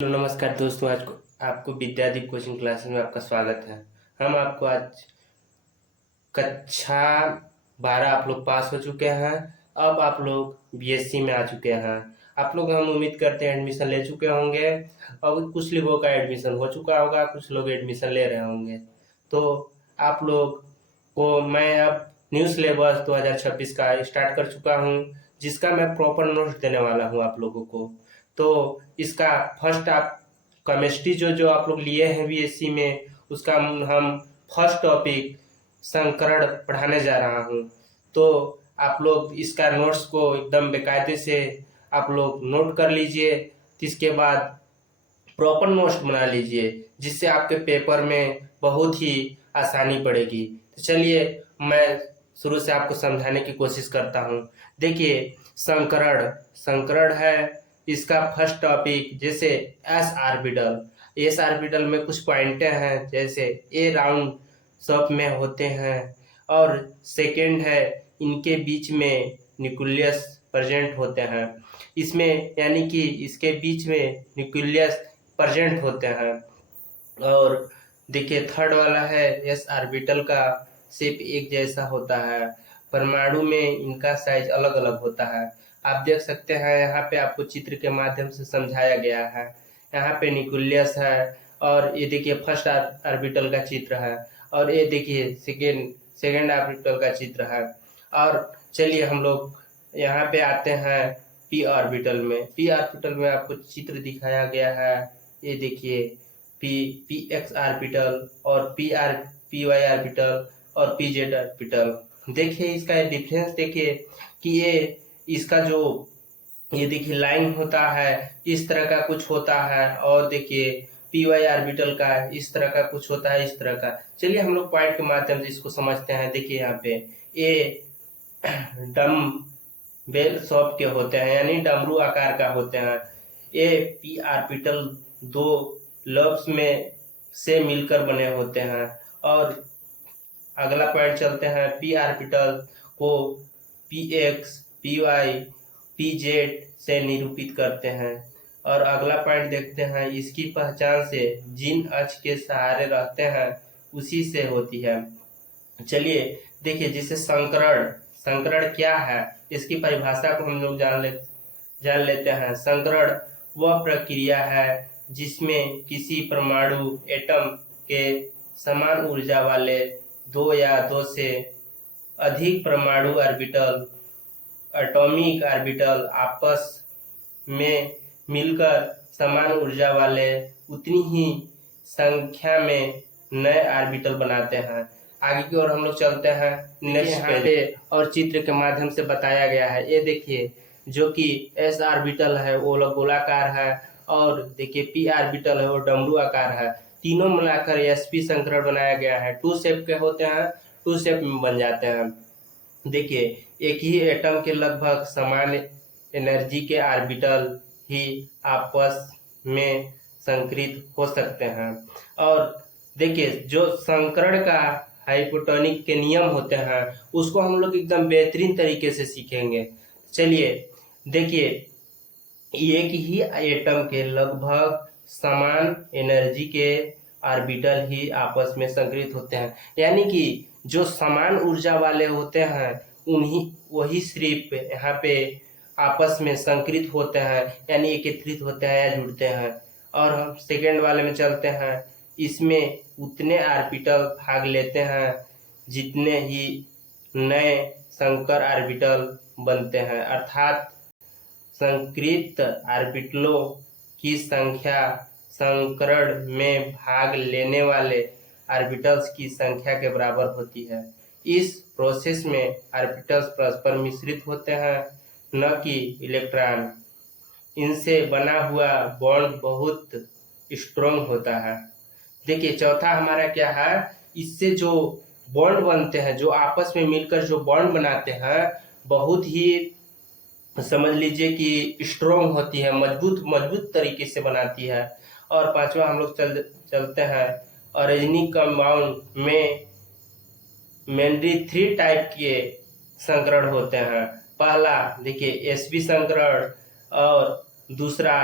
Hello नमस्कार दोस्तों। आज आपको विद्यादीप कोचिंग क्लासेस में आपका स्वागत है। हम आपको आज कक्षा 12 आप लोग पास हो चुके हैं। अब आप लोग बीएससी में आ चुके हैं। आप लोग हम उम्मीद करते हैं एडमिशन ले चुके होंगे। अब कुछ लोगों का एडमिशन हो चुका होगा, कुछ लोग एडमिशन ले रहे होंगे। तो आप लोग को मैं अब न्यू सिलेबस 2026 का स्टार्ट कर चुका हूँ, जिसका मैं प्रॉपर नोट्स देने वाला हूँ आप लोगों को। तो इसका फर्स्ट आप केमिस्ट्री जो जो आप लोग लिए हैं बीएससी में, उसका हम फर्स्ट टॉपिक संकरण पढ़ाने जा रहा हूँ। तो आप लोग इसका नोट्स को एकदम बेकायदे से आप लोग नोट कर लीजिए। इसके बाद प्रॉपर नोट्स बना लीजिए, जिससे आपके पेपर में बहुत ही आसानी पड़ेगी। तो चलिए मैं शुरू से आपको समझाने की कोशिश करता हूँ। देखिए, संकरण संकरण है इसका फर्स्ट टॉपिक। जैसे एस आर्बिटल में कुछ पॉइंटें हैं, जैसे ए राउंड सब में होते हैं। और सेकंड है, इनके बीच में न्यूक्लियस प्रेजेंट होते हैं। इसमें यानी कि इसके बीच में न्यूक्लियस प्रेजेंट होते हैं। और देखिए थर्ड वाला है, एस आर्बिटल का शेप एक जैसा होता है, परमाणु में इनका साइज अलग अलग होता है। आप देख सकते हैं यहाँ पे आपको चित्र के माध्यम से समझाया गया है। यहाँ पे न्यूक्लियस है, और ये देखिए फर्स्ट आर्बिटल का चित्र है, और ये देखिए सेकेंड सेकेंड आर्बिटल का चित्र है। और चलिए हम लोग यहाँ पे आते हैं पी ऑर्बिटल में। पी ऑर्बिटल में आपको चित्र दिखाया गया है। ये देखिए पी एक्स ऑर्बिटल और पी वाई ऑर्बिटल और पी जेड ऑर्बिटल। देखिए इसका डिफरेंस देखिए कि ये इसका जो ये देखिए लाइन होता है इस तरह का कुछ होता है, और देखिए पी वाई ऑर्बिटल का इस तरह का कुछ होता है, इस तरह का। चलिए हम लोग पॉइंट के माध्यम से इसको समझते हैं। देखिए यहाँ पे ये डम बेल शॉप के होते हैं, यानी डमरू आकार का होते हैं। ये पी ऑर्बिटल दो लब्स में से मिलकर बने होते हैं। और अगला पॉइंट चलते हैं, पी ऑर्बिटल को P X P Y P Z से निरूपित करते हैं। और अगला पॉइंट देखते हैं, इसकी पहचान से जिन अक्ष के सहारे रहते हैं उसी से होती है। चलिए देखिए, जैसे संकरण संकरण क्या है, इसकी परिभाषा को हम लोग जान लेते हैं। संकरण वह प्रक्रिया है जिसमें किसी परमाणु एटम के समान ऊर्जा वाले दो या दो से अधिक परमाणु ऑर्बिटल एटॉमिक ऑर्बिटल आपस में मिलकर समान ऊर्जा वाले उतनी ही संख्या में नए ऑर्बिटल बनाते हैं। आगे की ओर हम लोग चलते हैं नेक्स्ट पेज पे, और चित्र के माध्यम से बताया गया है। ये देखिए जो कि एस ऑर्बिटल है वो गोलाकार है, और देखिए पी ऑर्बिटल है वो डमरू आकार है। तीनों मिलाकर एसपी संकरण बनाया गया है। टू शेप के होते हैं, टू शेप में बन जाते हैं। देखिए एक ही एटम के लगभग समान एनर्जी के ऑर्बिटल ही आपस में संकरित हो सकते हैं। और देखिए जो संकरण का हाइपोटोनिक के नियम होते हैं उसको हम लोग एकदम बेहतरीन तरीके से सीखेंगे। चलिए देखिए, एक ही एटम के लगभग समान एनर्जी के ऑर्बिटल ही आपस में संकरित होते हैं, यानी कि जो समान ऊर्जा वाले होते हैं उन्हीं वही सिर्फ यहाँ पे आपस में संकरित होते हैं, यानी एकत्रित होते हैं या जुड़ते हैं। और हम सेकेंड वाले में चलते हैं। इसमें उतने ऑर्बिटल भाग लेते हैं जितने ही नए संकर ऑर्बिटल बनते हैं, अर्थात संकरित ऑर्बिटलों की संख्या संकरण में भाग लेने वाले ऑर्बिटल्स की संख्या के बराबर होती है। इस प्रोसेस में ऑर्बिटल्स परस्पर मिश्रित होते हैं, न कि इलेक्ट्रॉन। इनसे बना हुआ बॉन्ड बहुत स्ट्रॉन्ग होता है। देखिए चौथा हमारा क्या है, इससे जो बॉन्ड बनते हैं, जो आपस में मिलकर जो बॉन्ड बनाते हैं, बहुत ही समझ लीजिए कि स्ट्रॉन्ग होती है, मजबूत मजबूत तरीके से बनाती है। और पांचवा हम लोग चलते हैं, ऑर्गेनिक कंपाउंड में मेनली 3 टाइप के संकरण होते हैं। पहला देखिए एसपी संकरण, और दूसरा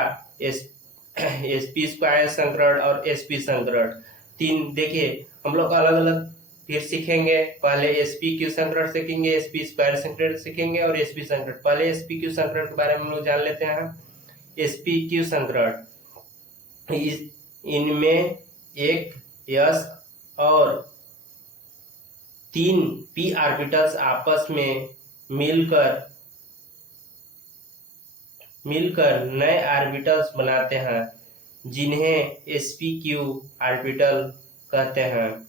sp स्क्वायर संकरण और sp संकरण, तीन देखिए हम लोग अलग अलग फिर सीखेंगे। पहले sp संकरण सीखेंगे, sp स्क्वायर संकरण सीखेंगे और sp संकरण। पहले sp संकरण के बारे में हम लोग जान लेते हैं। sp संकरण, इनमें एक s और 3 p ऑर्बिटल्स आपस में मिलकर नए ऑर्बिटल्स बनाते हैं, जिन्हें sp ऑर्बिटल कहते हैं।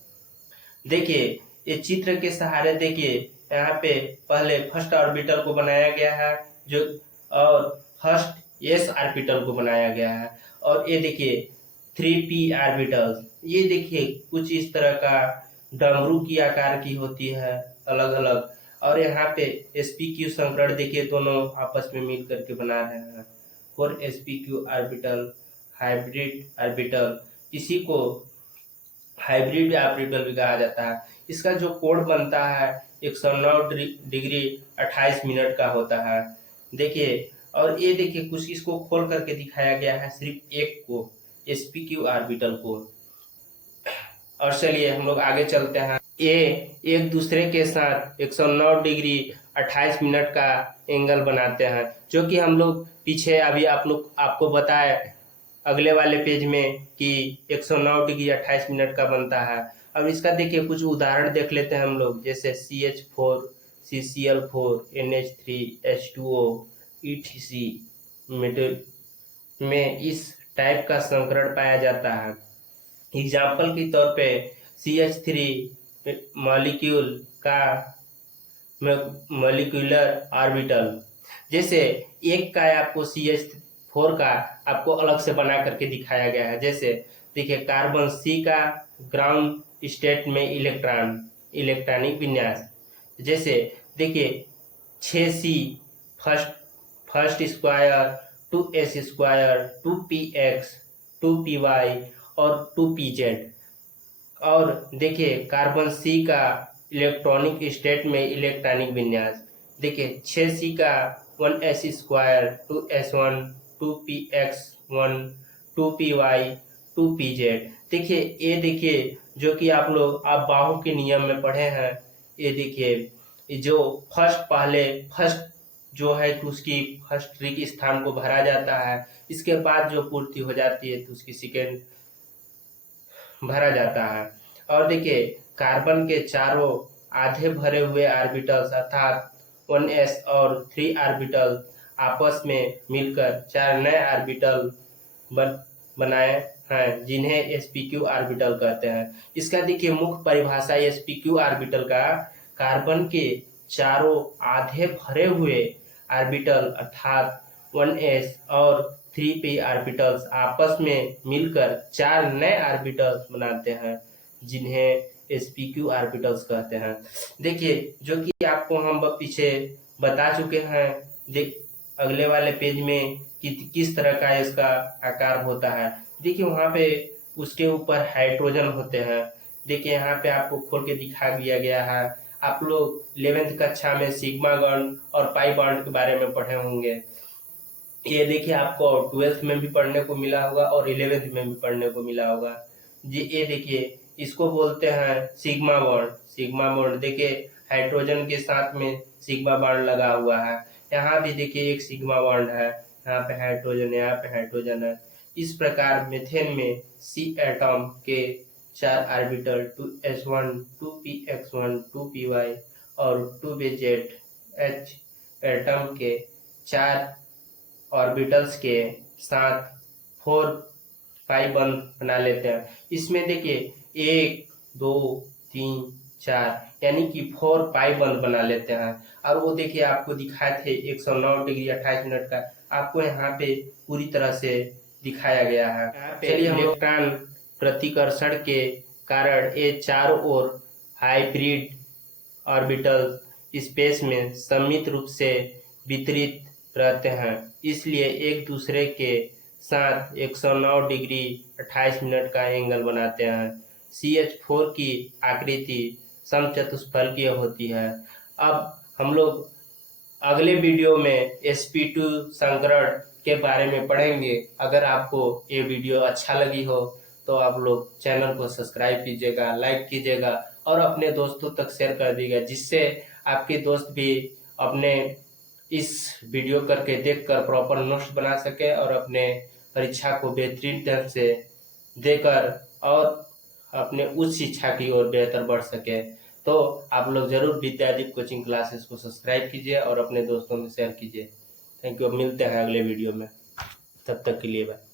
देखिए ये चित्र के सहारे देखिए यहाँ पे पहले फर्स्ट ऑर्बिटल को बनाया गया है जो, और फर्स्ट s ऑर्बिटल को बनाया गया है, और ये देखिए 3p ऑर्बिटल्स, ये देखिए कुछ इस तरह का डमरू की आकार की होती है अलग अलग। और यहाँ पे sp संकरण देखिए दोनों आपस में मिल करके बना रहे हैं। और sp ऑर्बिटल हाइब्रिड ऑर्बिटल, इसी को हाइब्रिड ऑर्बिटल भी कहा जाता है। इसका जो कोण बनता है 109 डिग्री 28 मिनट का होता है। देखिए और ये देखिए कुछ इसको खोल करके दिखाया गया है, सिर्फ एक को sp ऑर्बिटल को। और चलिए हम लोग आगे चलते हैं। ये एक दूसरे के साथ 109 डिग्री 28 मिनट का एंगल बनाते हैं, जो कि हम लोग पीछे अभी आपको बताए अगले वाले पेज में कि 109 डिग्री 28 मिनट का बनता है। अब इसका देखिए कुछ उदाहरण देख लेते हैं हम लोग, जैसे CH4 CCl4 NH3 H2O etc में इस टाइप का संकरण पाया जाता है। एग्जाम्पल के तौर पे CH3 मॉलिक्यूल का मॉलिक्यूलर ऑर्बिटल, जैसे एक का आपको CH4 का आपको अलग से बना करके दिखाया गया है। जैसे देखिए कार्बन C का ग्राउंड स्टेट में इलेक्ट्रॉनिक विन्यास, जैसे देखिए 6C first square 2s square 2px 2py और 2pz। और देखिए कार्बन C का इलेक्ट्रॉनिक स्टेट में इलेक्ट्रॉनिक विन्यास, देखिए 6C का 1s square 2s1 2px1 2py 2pz। देखिए जो कि आप बाहु के नियम में पढ़े हैं। ये देखिए जो फर्स्ट जो है तो उसकी फर्स्ट रिक स्थान को भरा जाता है, इसके बाद जो पूर्ति हो जाती है तो उसकी सेकेंड भरा जाता है। और देखिए कार्बन के चारों आधे भरे हुए ऑर्बिटल्स अर्थात 1s और 3 ऑर्बिटल आपस में मिलकर 4 नए ऑर्बिटल बनाए हैं, जिन्हें sp ऑर्बिटल कहते हैं। इसका देखिए मुख्य परिभाषा sp ऑर्बिटल का कार्बन के चारों आधे भरे हुए ऑर्बिटल अर्थात 1s और 3p ऑर्बिटल्स आपस में मिलकर 4 नए ऑर्बिटल्स बनाते हैं, जिन्हें sp ऑर्बिटल्स कहते हैं। देखिए जो कि आपको हम पीछे बता चुके हैं अगले वाले पेज में कि किस तरह का इसका आकार होता है। देखिए वहाँ पे उसके ऊपर हाइड्रोजन होते हैं। देखिए यहाँ पे आपको खोल के दिखा दिया गया है। आप लोग 11th कक्षा में सिग्मा बॉन्ड और पाई बॉन्ड के बारे में पढ़े होंगे। ये देखिए आपको 12th में भी पढ़ने को मिला होगा और 11th में भी पढ़ने को मिला होगा जी। ये देखिए इसको बोलते हैं सिग्मा बॉन्ड। देखिए हाइड्रोजन के साथ में सिग्मा बॉन्ड लगा हुआ है। यहाँ भी देखिए एक सिग्मा बॉन्ड है, यहाँ पे हाइड्रोजन है, यहाँ पे हाइड्रोजन है। इस प्रकार मीथेन में C एटम के 4 ऑर्बिटल 2s1 2px1 2py और 2pz H एटम के 4 ऑर्बिटल्स के साथ 4 पाई बंद बना लेते हैं। इसमें देखिए 1 2 3 4 यानी कि 4 पाई बंद बना लेते हैं। और वो देखिए आपको दिखाए थे 109 डिग्री 28 मिनट का, आपको यहाँ पे पूरी तरह से दिखाया गया है। चलिए हम इलेक्ट्रॉन प्रतिकर्षण के कारण ये चारों ओर हाइब्रिड ऑर्बिटल स्पेस में सममित रूप से वितरित रहते हैं, इसलिए एक दूसरे के साथ 109 डिग्री 28 मिनट का एंगल बनाते हैं। CH4 की आकृति समचतुष्फलकीय होती है। अब हम लोग अगले वीडियो में sp2 संकरण के बारे में पढ़ेंगे। अगर आपको ये वीडियो अच्छा लगी हो तो आप लोग चैनल को सब्सक्राइब कीजिएगा, लाइक कीजिएगा और अपने दोस्तों तक शेयर कर दीजिएगा, जिससे आपके दोस्त भी अपने इस वीडियो करके देखकर प्रॉपर नोट्स बना सके और अपने परीक्षा को बेहतरीन ढंग से देकर और अपने उच्च शिक्षा की ओर बेहतर बढ़ सके। तो आप लोग जरूर विद्यादीप कोचिंग क्लासेस को सब्सक्राइब कीजिए और अपने दोस्तों में शेयर कीजिए। Thank you. मिलते हैं अगले वीडियो में, तब तक के लिए बाय।